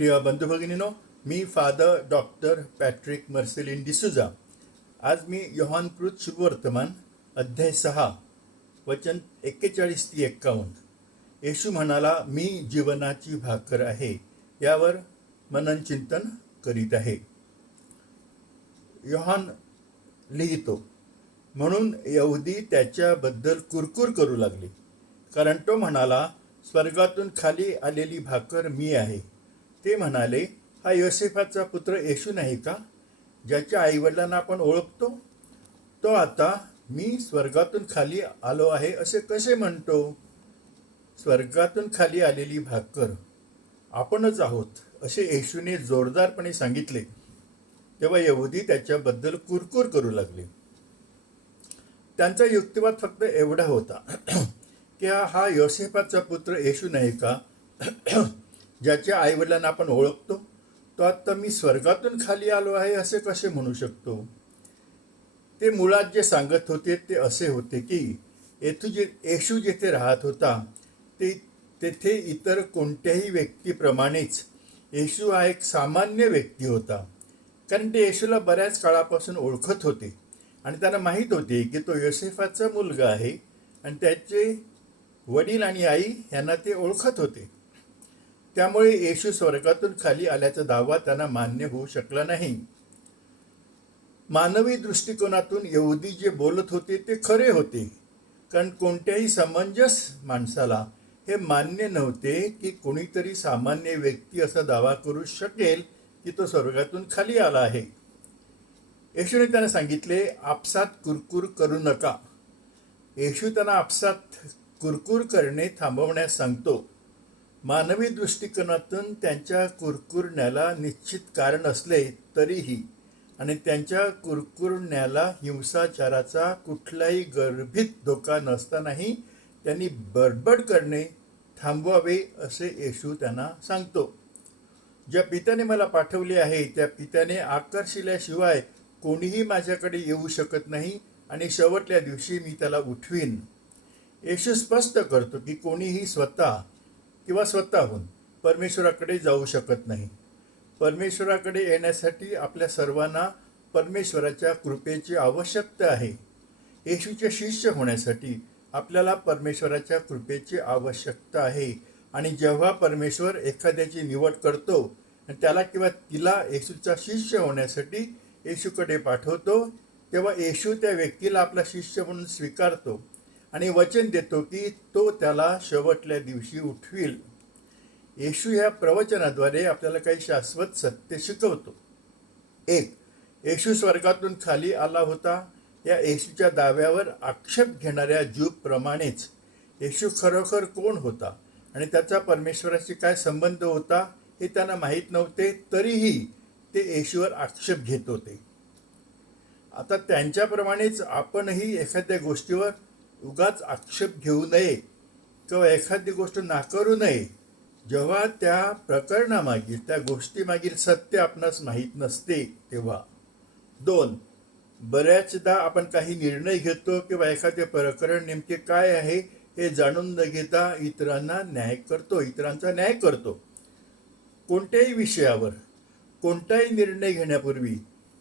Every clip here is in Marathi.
प्रिय बंधुभगिनीनो मी father doctor Patrick Marcelin D'Souza आज मी योहानकृत शुभवर्तमान अध्याय सहा वचन एक्केचाळीस ती एक्कावन्न. येशू म्हणाला मी जीवनाची भाकर आहे यावर मनन चिंतन करीत आहे. योहान लिहितो म्हणून यहुदी त्याच्याबद्दल कुरकुर करू लागले. कारण तो म्हणाला स्वर्गातून खाली आलेली भाकर मी आहे. ते म्हणाले हा योसेफाचा पुत्र येशू नाही का? ज्याच्या आईवडिलांना आपण ओळखतो? तो आता मी स्वर्गातून खाली आलो आहे असे कसे म्हणतो? स्वर्गातून खाली आलेली भाकर आपणच आहोत असे येशूने जोरदारपणे सांगितले. तेव्हा यहुदी त्याच्याबद्दल कुरकुर करू लागले. त्यांचा युक्तिवाद फक्त एवढा होता की हा योसेफाचा पुत्र येशू नाही का? ज्याच्या आईवडिलांना आपण ओळखतो तो आता मी स्वर्गातून खाली आलो आहे असे कसे म्हणू शकतो? ते मुळात जे सांगत होते ते असे होते की येथू जे येशू जेथे राहत होता ते तेथे इतर कोणत्याही व्यक्तीप्रमाणेच येशू हा एक सामान्य व्यक्ती होता. कारण ते येशूला बऱ्याच काळापासून ओळखत होते. आणि त्यांना माहीत होते की तो योसेफाचा मुलगा आहे आणि त्याचे वडील आणि आई यांना ते ओळखत होते. त्यामुळे येशू स्वर्गातून खाली आल्याचा दावा त्यांना मान्य होऊ शकला नाही. मानवी दृष्टिकोनातून यहुदी जे बोलत होते ते खरे होते. कारण कोणत्याही समंजस माणसाला हे मान्य नव्हते की कोणीतरी सामान्य व्यक्ती असा दावा करू शकेल की तो स्वर्गातून खाली आला आहे. येशूने त्यांना सांगितले आपसात कुरकुर करू नका. येशू त्यांना आपसात कुरकुर करणे थांबवण्यास सांगतो. मानवी दृष्टिकोनातून त्यांच्या कुरकुरण्याला निश्चित कारण असले तरीही आणि त्यांच्या कुरकुरण्याला हिंसाचाराचा कुठलाही गर्भित धोका नसतानाही त्यांनी बडबड करणे थांबवावे असे येशू त्यांना सांगतो. ज्या पित्याने मला पाठवले आहे त्या पित्याने आकर्षिल्याशिवाय कोणीही माझ्याकडे येऊ शकत नाही आणि शेवटल्या दिवशी मी त्याला उठवीन. येशू स्पष्ट करतो की कोणीही स्वतः किंवा स्वतःहून परमेश्वराकडे जाऊ शकत नाही. परमेश्वराकडे येण्यासाठी आपल्या सर्वांना परमेश्वराच्या कृपेची आवश्यकता आहे. येशूचे शिष्य होण्यासाठी आपल्याला परमेश्वराच्या कृपेची आवश्यकता आहे. आणि जेव्हा परमेश्वर एखाद्याची निवड करतो त्याला किंवा तिला येशूचा शिष्य होण्यासाठी येशूकडे पाठवतो तेव्हा येशू त्या व्यक्तीला आपला शिष्य म्हणून स्वीकारतो. आणि वचन देतो की तो त्याला शेवटल्या दिवशी उठवील. येशू ह्या प्रवचनाद्वारे आपल्याला काही शाश्वत सत्य शिकवतो. एक येशू स्वर्गातून खाली आला होता. या येशूच्या दाव्यावर आक्षेप घेणाऱ्या ज्यूप्रमाणेच येशू खरोखर कोण होता आणि त्याचा परमेश्वराशी काय संबंध होता हे त्यांना माहीत नव्हते तरीही ते येशूवर आक्षेप घेत होते. आता त्यांच्याप्रमाणेच आपणही एखाद्या गोष्टीवर उगाच आक्षेप घेऊ नये. किंवा एखादी गोष्ट नाकारू नये. जेव्हा त्या प्रकरणामागील त्या गोष्टीमागील सत्य आपणास माहीत नसते तेव्हा. दोन बऱ्याचदा आपण काही निर्णय घेतो किंवा एखादे प्रकरण नेमके काय आहे हे जाणून न घेता इतरांना न्याय करतो इतरांचा न्याय करतो. कोणत्याही विषयावर कोणताही निर्णय घेण्यापूर्वी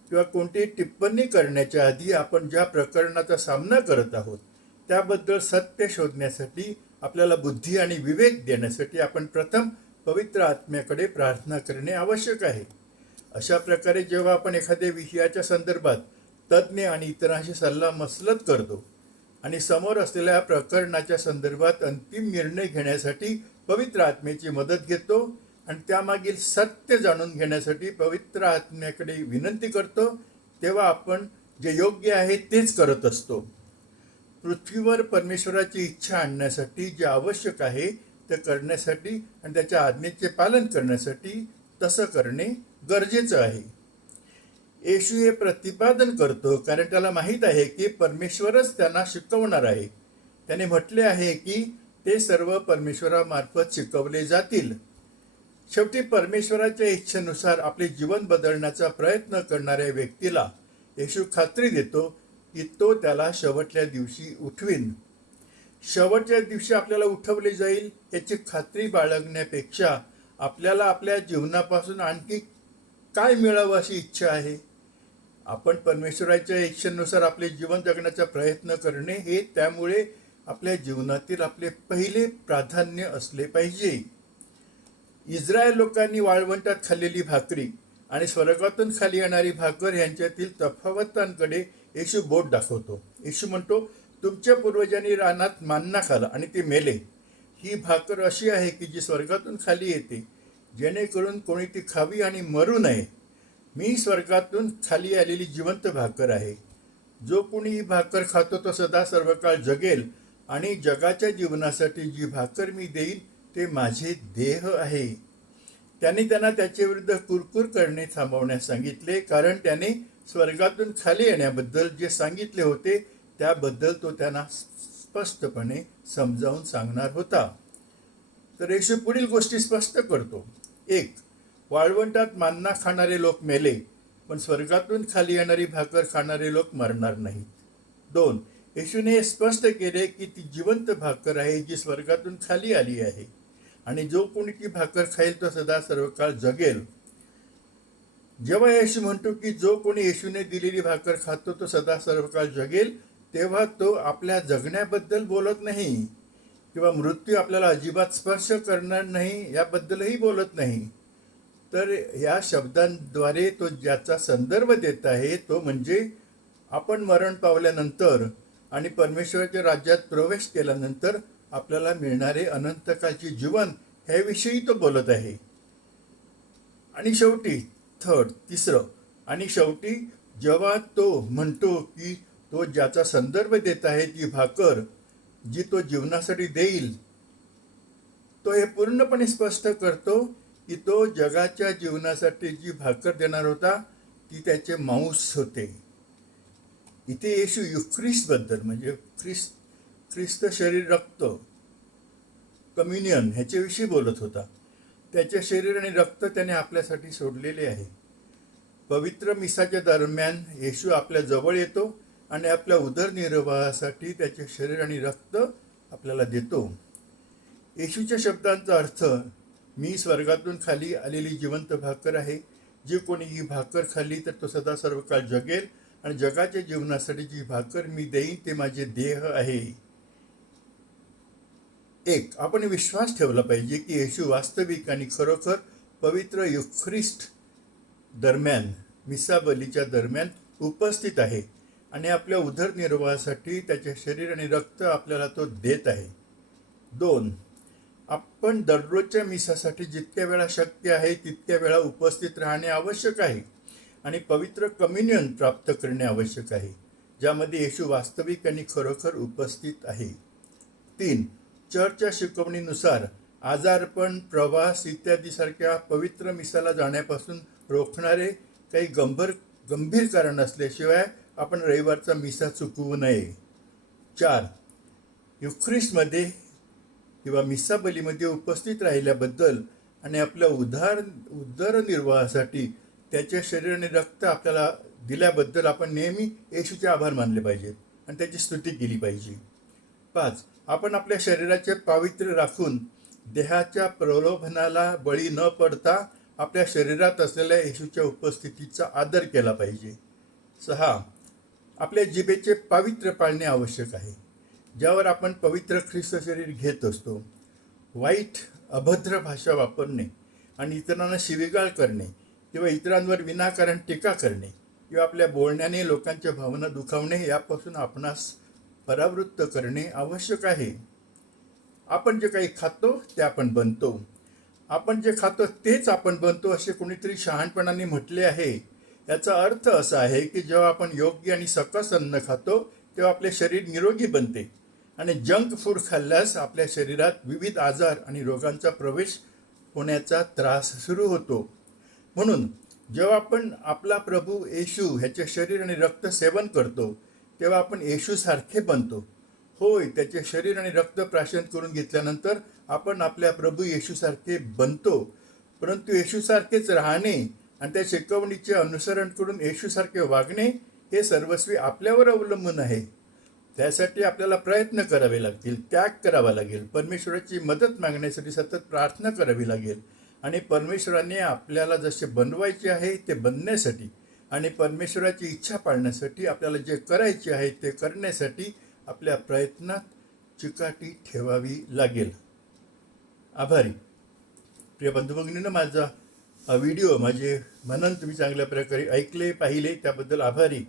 किंवा कोणतीही टिप्पणी करण्याच्या आधी आपण ज्या प्रकरणाचा सामना करत आहोत त्याबद्दल सत्य शोधण्यासाठी आपल्याला बुद्धी आणि विवेक देण्यासाठी आपण प्रथम पवित्र आत्म्याकडे प्रार्थना करणे आवश्यक आहे. अशा प्रकारे जेव्हा आपण एखाद्या विषयाच्या संदर्भात तज्ज्ञ आणि इतरांशी सल्ला मसलत करतो आणि समोर असलेल्या प्रकरणाच्या संदर्भात अंतिम निर्णय घेण्यासाठी पवित्र आत्म्याची मदत घेतो आणि त्यामागील सत्य जाणून घेण्यासाठी पवित्र आत्म्याकडे विनंती करतो तेव्हा आपण जे योग्य आहे तेच करत असतो. पृथ्वीवर परमेश्वराची इच्छा आणण्यासाठी जे आवश्यक आहे ते करण्यासाठी आणि त्याच्या आज्ञेचे पालन करण्यासाठी तसं करणे गरजेचं आहे. येशू हे प्रतिपादन करतो कारण त्याला माहीत आहे की परमेश्वरच त्यांना शिकवणार आहे. त्याने म्हटले आहे की ते सर्व परमेश्वरामार्फत शिकवले जातील. शेवटी परमेश्वराच्या इच्छेनुसार आपले जीवन बदलण्याचा प्रयत्न करणाऱ्या व्यक्तीला येशू खात्री देतो की तो त्याला शेवटल्या दिवशी उठवीन. शेवटच्या दिवशी आपल्याला उठवले जाईल याची खात्री बाळगण्यापेक्षा आपल्याला आपल्या जीवनापासून आणखी काय मिळावं अशी इच्छा आहे? आपण परमेश्वराच्या इच्छेनुसार आपले जीवन जगण्याचा प्रयत्न करणे हे त्यामुळे आपल्या जीवनातील आपले पहिले प्राधान्य असले पाहिजे. इस्रायल लोकांनी वाळवंटात खाल्लेली भाकरी आणि स्वर्गातून खाली येणारी भाकर यांच्यातील तफावतांकडे येशू बोट दाखवतो. येशू म्हणतो तुमच्या पूर्वजांनी रानात मान्ना खाला आणि ते मेले. ही भाकर अशी आहे की जी स्वर्गातून खाली येते. जेणेकरून कोणी ती खावी आणि मरू नये. मी स्वर्गातून खाली आलेली जिवंत भाकर आहे. जो कोणी ही भाकर खातो तो सदा सर्व काळ जगेल आणि जगाच्या जीवनासाठी जी भाकर मी देईन ते माझे देह आहे. त्यांनी त्यांना त्याच्या विरुद्ध कुरकुर करणे थांबवण्यास सांगितले कारण त्याने स्वर्गातून खाली येण्याबद्दल जे सांगितले होते त्याबद्दल तो त्यांना स्पष्टपणे समजावून सांगणार होता. तर येशू पुढील गोष्टी स्पष्ट करतो. एक वाळवंटात मान्ना खाणारे लोक मेले पण स्वर्गातून खाली येणारी भाकर खाणारे लोक मरणार नाहीत. दोन येशूने हे स्पष्ट केले की ती जिवंत भाकर आहे जी स्वर्गातून खाली आली आहे. आणि जो कोणी ती भाकर खाईल तो सदा सर्व काळ जगेल. जेव्हा येशू म्हणतो की जो कोणी येशूने दिलेली भाकर खातो तो सदा सर्व काळ जगेल तेव्हा तो आपल्या जगण्याबद्दल बोलत नाही. किंवा मृत्यू आपल्याला अजिबात स्पर्श करणार नाही याबद्दलही बोलत नाही. तर या शब्दांद्वारे तो ज्याचा संदर्भ देत आहे तो म्हणजे आपण मरण पावल्यानंतर आणि परमेश्वराच्या राज्यात प्रवेश केल्यानंतर आपल्याला मिळणारे अनंतकाचे जीवन ह्याविषयी तो बोलत आहे. आणि शेवटी थर्ड तिसरं. आणि शेवटी जेव्हा तो म्हणतो की तो ज्याचा संदर्भ देत आहे ती भाकर जी तो जीवनासाठी देईल तो हे पूर्णपणे स्पष्ट करतो की तो जगाच्या जीवनासाठी जी भाकर देणार होता ती त्याचे मांस होते. इथे येशू युख्रिस्टबद्दल म्हणजे ख्रिस्त ख्रिस्त शरीर रक्त कम्युनियन ह्याच्याविषयी बोलत होता. त्याचे शरीर आणि रक्त त्याने आपल्यासाठी सोडलेले आहे. पवित्र मिसाच्या दरम्यान येशू आपल्या जवळ येतो आणि आपल्या उदरनिर्वाहासाठी त्याचे शरीर आणि रक्त आपल्याला देतो. येशूच्या शब्दांचा अर्थ मी स्वर्गातून खाली आलेली जिवंत भाकर आहे. जी कोणी ही भाकर खाल्ली तर तो सदा सर्व काळ जगेल आणि जगाच्या जीवनासाठी जी भाकर मी देईन ते माझे देह आहे. एक आपण विश्वास ठेवला पाहिजे की येशू वास्तविक आणि खरोखर पवित्र युख्रिस्ट दरम्यान मिसाबलीच्या दरम्यान उपस्थित आहे आणि आपल्या उदरनिर्वाहासाठी त्याचे शरीर आणि रक्त आपल्याला तो देत आहे. दोन आपण दररोजच्या मिसासाठी जितक्या वेळा शक्य आहे तितक्या वेळा उपस्थित राहणे आवश्यक आहे आणि पवित्र कम्युनियन प्राप्त करणे आवश्यक आहे ज्यामध्ये येशू वास्तविक आणि खरोखर उपस्थित आहे. तीन चर्चच्या शिकवणीनुसार आजारपण प्रवास इत्यादीसारख्या पवित्र मिसाला जाण्यापासून रोखणारे काही गंभीर गंभीर कारण असल्याशिवाय आपण रविवारचा मिसा चुकवू नये. चार युख्रिस्टमध्ये किंवा मिसाबलीमध्ये उपस्थित राहिल्याबद्दल आणि आपल्या उदार उदरनिर्वाहासाठी त्याच्या शरीर आणि रक्त आपल्याला दिल्याबद्दल आपण नेहमी येशूचे आभार मानले पाहिजेत आणि त्याची स्तुती केली पाहिजे. पाच आपण आपल्या शरीराचे पावित्र्य राखून देहाच्या प्रलोभनाला बळी न पडता आपल्या शरीरात असलेल्या येशूच्या उपस्थितीचा आदर केला पाहिजे. सहा आपल्या जिभेचे पावित्र्य पाळणे आवश्यक आहे. ज्यावर आपण पवित्र ख्रिस्त शरीर घेत असतो. वाईट अभद्र भाषा वापरणे आणि इतरांना शिवीगाळ करणे किंवा इतरांवर विनाकारण टीका करणे किंवा आपल्या बोलण्याने लोकांच्या भावना दुखावणे यापासून आपणास परावृत्त करणे आवश्यक आहे. आपण जे काही खातो ते आपण बनतो. आपण जे खातो तेच आपण बनतो असे कोणीतरी शहाणपणाने म्हटले आहे. याचा अर्थ असा आहे की जेव्हा आपण योग्य आणि सकस अन्न खातो तेव्हा आपले शरीर निरोगी बनते आणि जंक फूड खाल्ल्यास आपल्या शरीरात विविध आजार आणि रोगांचा प्रवेश होण्याचा त्रास सुरू होतो. म्हणून जेव्हा आपण आपला प्रभू येशू ह्याचे शरीर आणि रक्त सेवन करतो तेव्हा आपण येशूसारखे बनतो. होय त्याचे शरीर आणि रक्त प्राशन करून घेतल्यानंतर आपण आपल्या प्रभू येशूसारखे बनतो. परंतु येशूसारखेच राहणे आणि त्या शिकवणीचे अनुसरण करून येशूसारखे वागणे हे सर्वस्वी आपल्यावर अवलंबून आहे. त्यासाठी आपल्याला प्रयत्न करावे लागतील त्याग करावा लागेल. परमेश्वराची मदत मागण्यासाठी सतत प्रार्थना करावी लागेल. आणि परमेश्वराने आपल्याला जसे बनवायचे आहे ते बनण्यासाठी आणि परमेश्वराची इच्छा पाळण्यासाठी आपल्याला जे करायचे आहे ते करण्यासाठी आपल्या प्रयत्नात चिकाटी ठेवावी लागेल. आभारी. प्रिय बंधुभगिनीनं माझा हा व्हिडिओ माझे मनन तुम्ही चांगल्या प्रकारे ऐकले पाहिले त्याबद्दल आभारी.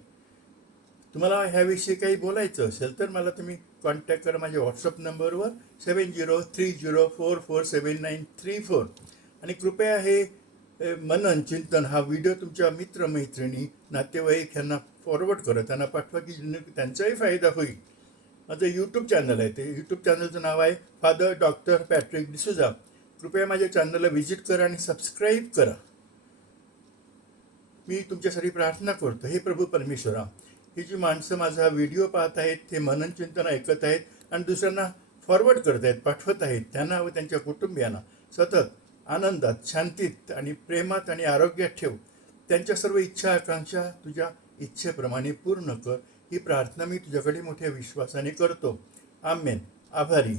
तुम्हाला ह्याविषयी काही बोलायचं असेल तर मला तुम्ही कॉन्टॅक्ट करा माझ्या व्हॉट्सअप नंबरवर seven zero three zero four four seven nine three four आणि कृपया हे मनन चिंतन हा व्हिडिओ तुमच्या मित्रमैत्रिणी नातेवाईक ह्यांना फॉरवर्ड करा त्यांना पाठवा की त्यांचाही फायदा होईल. माझं यूट्यूब चॅनल आहे ते. यूट्यूब चॅनलचं नाव आहे फादर डॉक्टर पॅट्रिक डिसुजा कृपया माझ्या चॅनलला व्हिजिट करा आणि सबस्क्राईब करा. मी तुमच्यासाठी प्रार्थना करतो. हे प्रभू परमेश्वरा ही जी माणसं माझा व्हिडिओ पाहत आहेत ते मनन चिंतन ऐकत आहेत आणि दुसऱ्यांना फॉरवर्ड करत आहेत पाठवत आहेत त्यांना व त्यांच्या कुटुंबियांना. सतत आनंदात शांतीत आणि प्रेमात आणि आरोग्यात ठेव. त्यांच्या सर्व इच्छा आकांक्षा तुझ्या इच्छेप्रमाणे पूर्ण कर. ही प्रार्थना मी तुझ्याकडे मोठ्या विश्वासाने करतो. आमेन. आभारी.